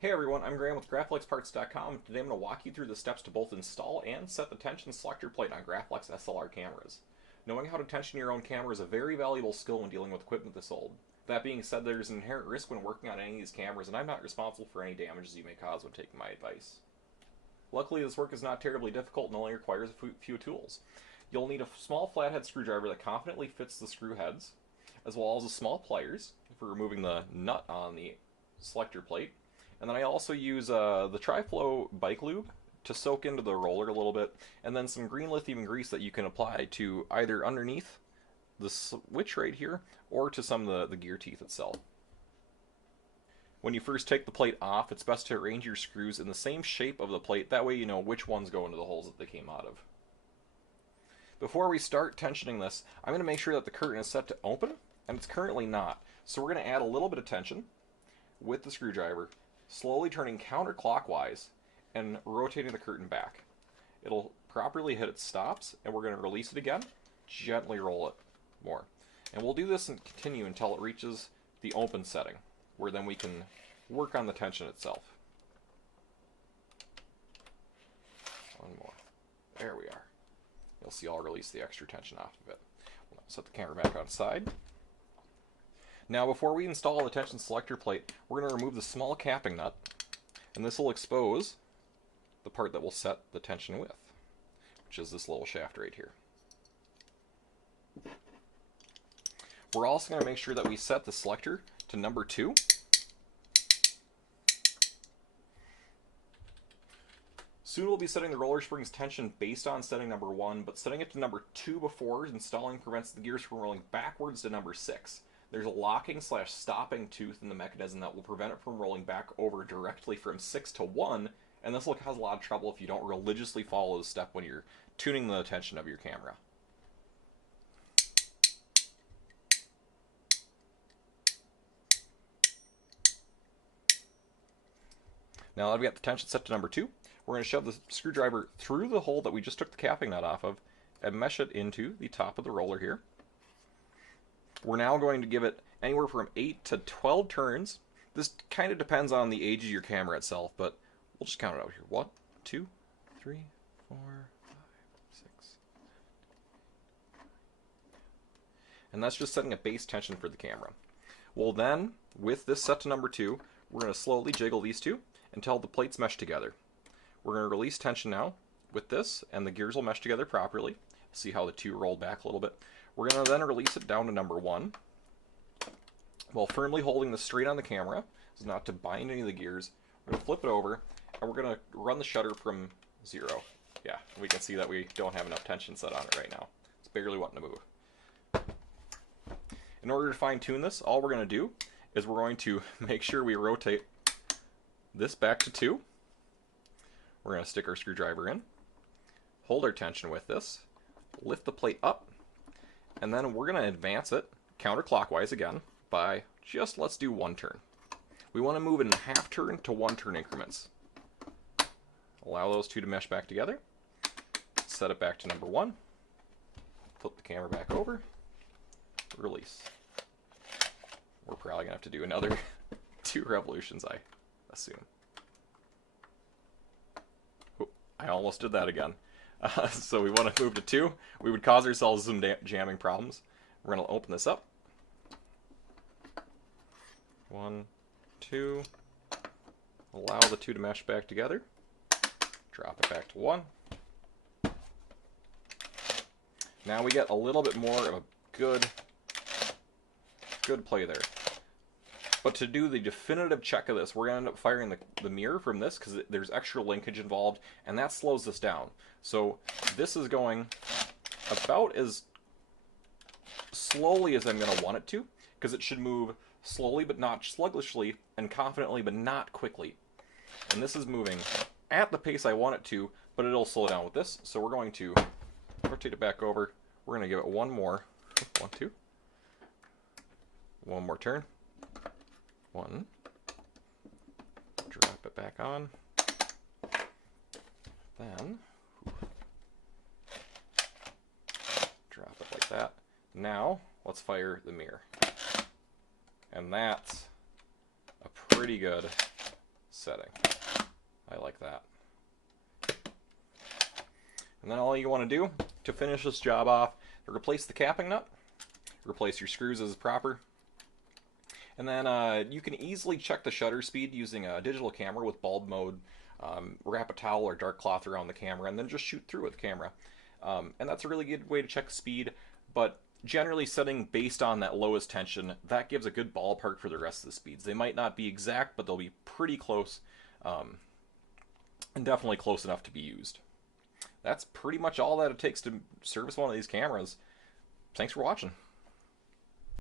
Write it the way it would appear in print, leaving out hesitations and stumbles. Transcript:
Hey everyone, I'm Graham with GraflexParts.com. Today I'm going to walk you through the steps to both install and set the tension selector plate on Graflex SLR cameras. Knowing how to tension your own camera is a very valuable skill when dealing with equipment this old. That being said, there's an inherent risk when working on any of these cameras, and I'm not responsible for any damages you may cause when taking my advice. Luckily, this work is not terribly difficult and only requires a few tools. You'll need a small flathead screwdriver that confidently fits the screw heads, as well as a small pliers for removing the nut on the selector plate. And then I also use the Tri-Flow bike lube to soak into the roller a little bit, and then some green lithium grease that you can apply to either underneath the switch right here, or to some of the gear teeth itself. When you first take the plate off, it's best to arrange your screws in the same shape of the plate, that way you know which ones go into the holes that they came out of. Before we start tensioning this, I'm going to make sure that the curtain is set to open, and it's currently not. So we're going to add a little bit of tension with the screwdriver, slowly turning counterclockwise and rotating the curtain back. It'll properly hit its stops, and we're going to release it again, gently roll it more. And we'll do this and continue until it reaches the open setting, where then we can work on the tension itself. One more. There we are. You'll see I'll release the extra tension off of it. We'll set the camera back on side. Now, before we install the tension selector plate, we're going to remove the small capping nut, and this will expose the part that we'll set the tension with, which is this little shaft right here. We're also going to make sure that we set the selector to number 2. Soon we'll be setting the roller spring's tension based on setting number 1, but setting it to number 2 before installing prevents the gears from rolling backwards to number 6. There's a locking/stopping tooth in the mechanism that will prevent it from rolling back over directly from 6 to 1, and this will cause a lot of trouble if you don't religiously follow this step when you're tuning the tension of your camera. Now that I've got the tension set to number 2, we're going to shove the screwdriver through the hole that we just took the capping nut off of and mesh it into the top of the roller here. We're now going to give it anywhere from 8 to 12 turns. This kind of depends on the age of your camera itself, but we'll just count it out here. 1, 2, 3, 4, 5, 6. And that's just setting a base tension for the camera. Well then, with this set to number 2, we're going to slowly jiggle these two until the plates mesh together. We're going to release tension now with this, and the gears will mesh together properly. See how the two roll back a little bit. We're going to then release it down to number 1 while firmly holding this straight on the camera. This is not to bind any of the gears. We're going to flip it over, and we're going to run the shutter from 0. Yeah, we can see that we don't have enough tension set on it right now. It's barely wanting to move. In order to fine tune this, all we're going to do is we're going to make sure we rotate this back to 2. We're going to stick our screwdriver in, hold our tension with this, lift the plate up, and then we're going to advance it counterclockwise again by just, let's do 1 turn. We want to move in half turn to 1 turn increments. Allow those two to mesh back together. Set it back to number 1. Flip the camera back over. Release. We're probably going to have to do another 2 revolutions, I assume. Oh, I almost did that again. So we want to move to 2. We would cause ourselves some jamming problems. We're going to open this up. 1, 2. Allow the 2 to mesh back together. Drop it back to 1. Now we get a little bit more of a good play there. But to do the definitive check of this, we're going to end up firing the mirror from this because there's extra linkage involved, and that slows this down. So this is going about as slowly as I'm going to want it to, because it should move slowly but not sluggishly, and confidently but not quickly. And this is moving at the pace I want it to, but it'll slow down with this. So we're going to rotate it back over. We're going to give it 1 more. 1, 2. 1 more turn. 1. Drop it back on. Then drop it like that. Now let's fire the mirror. And that's a pretty good setting. I like that. And then all you want to do to finish this job off, replace the capping nut, replace your screws as proper, and then you can easily check the shutter speed using a digital camera with bulb mode. Wrap a towel or dark cloth around the camera and then just shoot through with the camera. And that's a really good way to check speed, but generally setting based on that lowest tension, that gives a good ballpark for the rest of the speeds. They might not be exact, but they'll be pretty close, and definitely close enough to be used. That's pretty much all that it takes to service one of these cameras. Thanks for watching.